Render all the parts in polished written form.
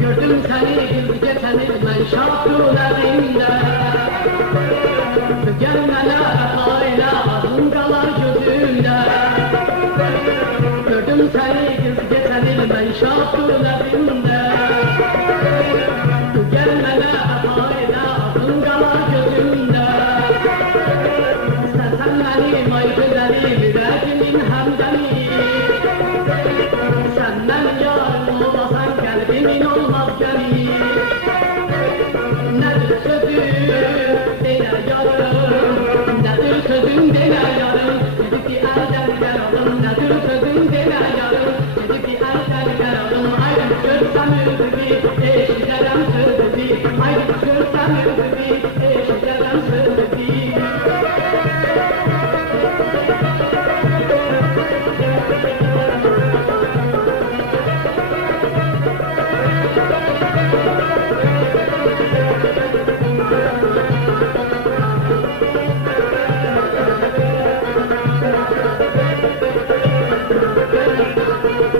Gördüm seni kız geçeni ben şapkılarında. Gelmeler hayla adın kalar gözümde. Gördüm seni kız geçeni ben şapkılarında. Gelmeler hayla adın kalar gözümde. Sen benim ay güzelim yüreğimin hemdeni. Senden yarın olasan kalbimin olmaz gani. Nedir sözün dene yarım, nedir sözün dene yarım, dedi ki elden ver alım. Nedir sözün dene yarım, dedi ki elden ver alım. Ayrı görsem özümü, eşiderem sözümü. Ayrı görsem özümü, eşiderem sözümü.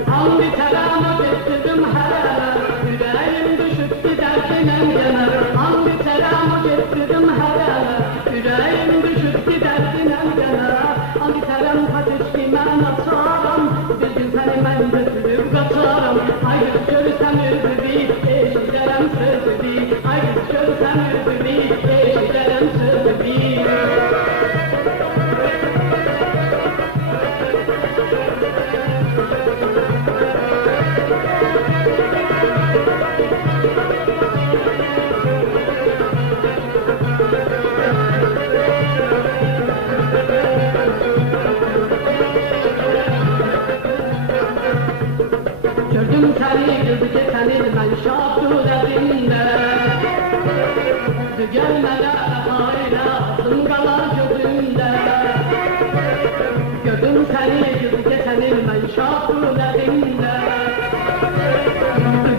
Hangi selamı getirdim herana, yüreğim düşüp giderken engeme. Hangi selamı getirdim herana, yüreğim düşüp giderken engeme. Hangi selam kaçış ki ben atarım, bir gün seni ben götürüp kaçarım. Hayır görsem yüzümü, eşiderem sözümü. Hayır görsem yüzümü, eşiderem sözümü. Gördüm seni kız geçeni ben şapkılarında. Gelmeler hayra adın kalar gözümde. Gördüm seni kız geçeni ben şapkılarında.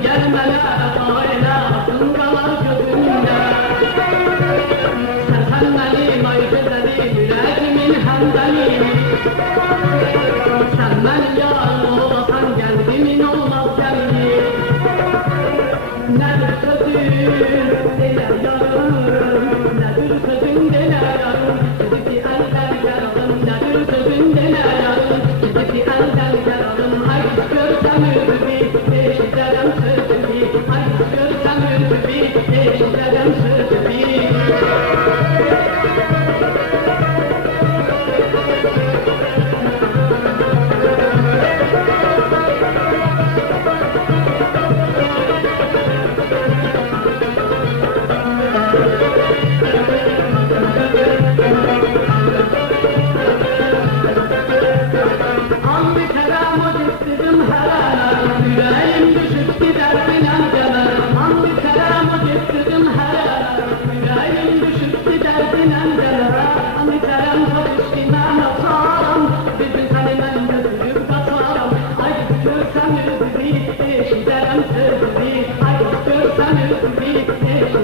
Gelmeler hayra adın kalar gözümde. Sen benim ay güzelim yüreğimin hemdeni. Sen ben yarın olasan kalbimin olmaz gani. Nedir sözün dene yarım, nedir sözün dene yarım, dedi ki elden ver alım. Nedir sözün dene yarım, dedi ki elden ver alım. Ay görsem özümü, eşiderem sözümü. Ay görsem özümü, eşiderem sözümü. Hangi selamı getirdim herana, yüreğim düşüp giderken engeme. Hangi selamı getirdim herana, yüreğim düşüp giderken engeme. Hangi selam kaçış ki ben atarım, bir gün seni ben götürüp kaçarım. Ay görsem yüzümü, eşiderem sözümü. Ay görsem yüzümü, eşiderem